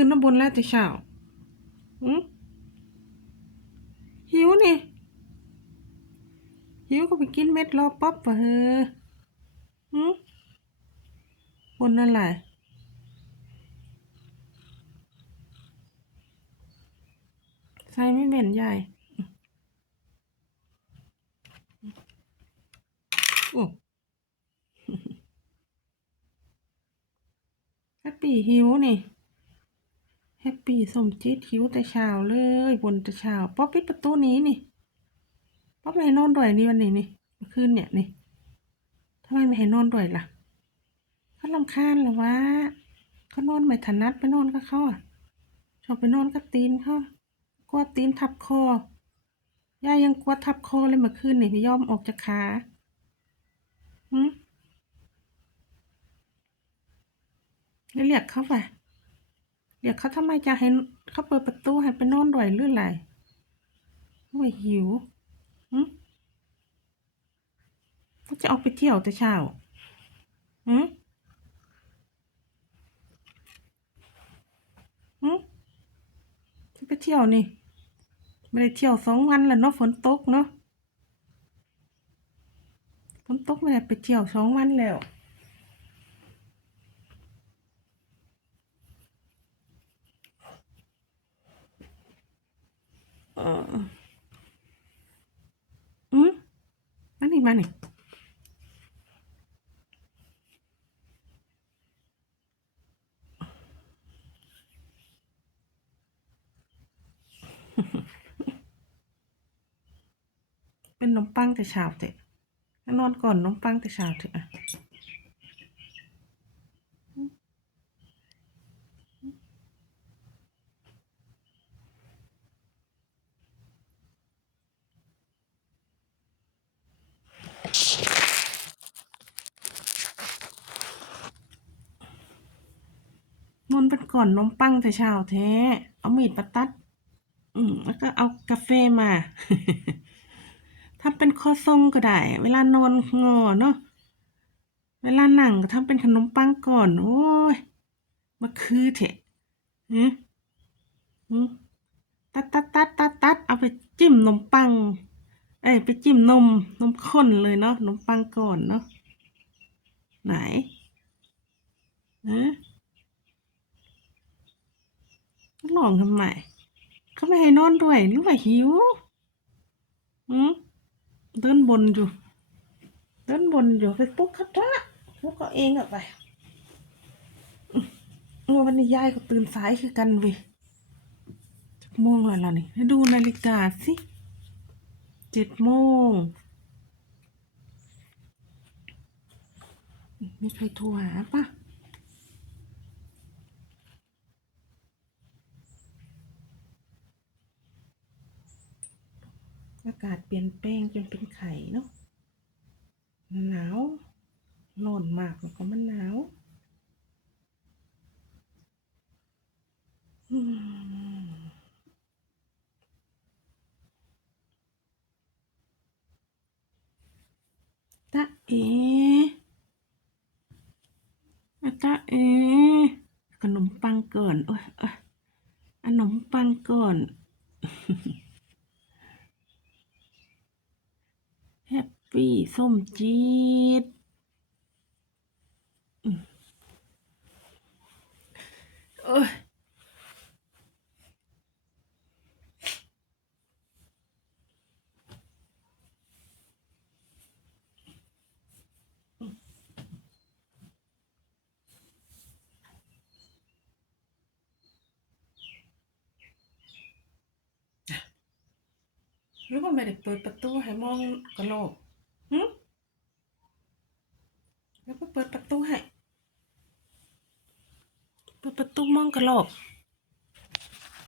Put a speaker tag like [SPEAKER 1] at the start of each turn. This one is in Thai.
[SPEAKER 1] ตื่นน้ำบนแล้วแต่เช้าอืมหิวนี่ หิวก็ไปกินเม็ดรอป๊อปวะเฮ้อหืมบนอะไรใส่ไม่เหม็นใหญ่โอ้แฮปปี้หิวนี่ ปปี้สมจิตหิวแต่เช้าเลยบนแต่เช้าป๊อปปิดประตูนี้นี่ป๊อปไม่ให้นอนด้วยนี่วันนี้นี่เมื่อคืนเนี่ยนี่ทำไมไม่ให้นอนด้วยล่ะเขาลำคาญเหรอวะเขานอนไม่ถนัดไปนอนกับเขาอะชอบไปนอนกับตีนเขากลัวตีนทับคอย่ายังกลัวทับคอเลยเมื่อคืนนี่ไม่ยอมออกจากขาหืมแล้วเรียกเขาไป เรียกเขาทำไมจะให้เขาเปิดประตูให้ไปนอนด้วยหรืออะไรโอ้ยหิวหืมเขาจะออกไปเที่ยวแต่เช้าหืมหืมจะไปเที่ยวนี่ ไม่ได้เที่ยวสองวันแล้วเนาะฝนตกเนาะฝนตกไม่ได้ไปเที่ยวสองวันแล้ว เอออืมมานี่มานี่เป็นนมปังแต่เช้าเถอะงั้นนอนก่อนนมปังแต่เช้าเถอะ เป็นก่อนนมปังแต่เช้าแท้ เอามีดมาตัด อืมแล้วก็เอากาแฟมาทำเป็นข้อทรงก็ได้ เวลานอนงอเนาะ เวลาหนังก็ทำเป็นขนมปังก่อน โอ้ยมาคือเถอะหืมหืมตัดตัดตัดตัดตัดเอาไปจิ้มนมปัง เอ้ยไปจิ้มนมนมข้นเลยเนาะนมปังก่อนเนาะไหนฮะ ลองทำไมเขาไม่ให้นอนด้วยหรือว่าหิวอืมเดินบนอยู่เดินบนอยู่ไปปุ๊กเขาจ้าปุ๊กเขาเองอะไปอืมวันนี้ยายก็ตื่นสายคือกันเว้ยโมงแล้วล่ะนี่ให้ดูนาฬิกาสิเจ็ดโมงมีใครโทรหาปะ อากาศเปลี่ยนแปลงจนเป็นไข่เนาะหนาวร้อนมากแล้วก็มันหนาวอืมตาเออะตาเอ ขนมปังก่อน โอ้ยเอ้ยขนมปังก่อน แฮปปี้ส้มจี๊ดอืมเอ้ยหรือว่าไม่ได้เปิดประตูให้มองกระโหลก หึแล้วก็เปิดประตูให้ เปิดประตูมองกระโหลก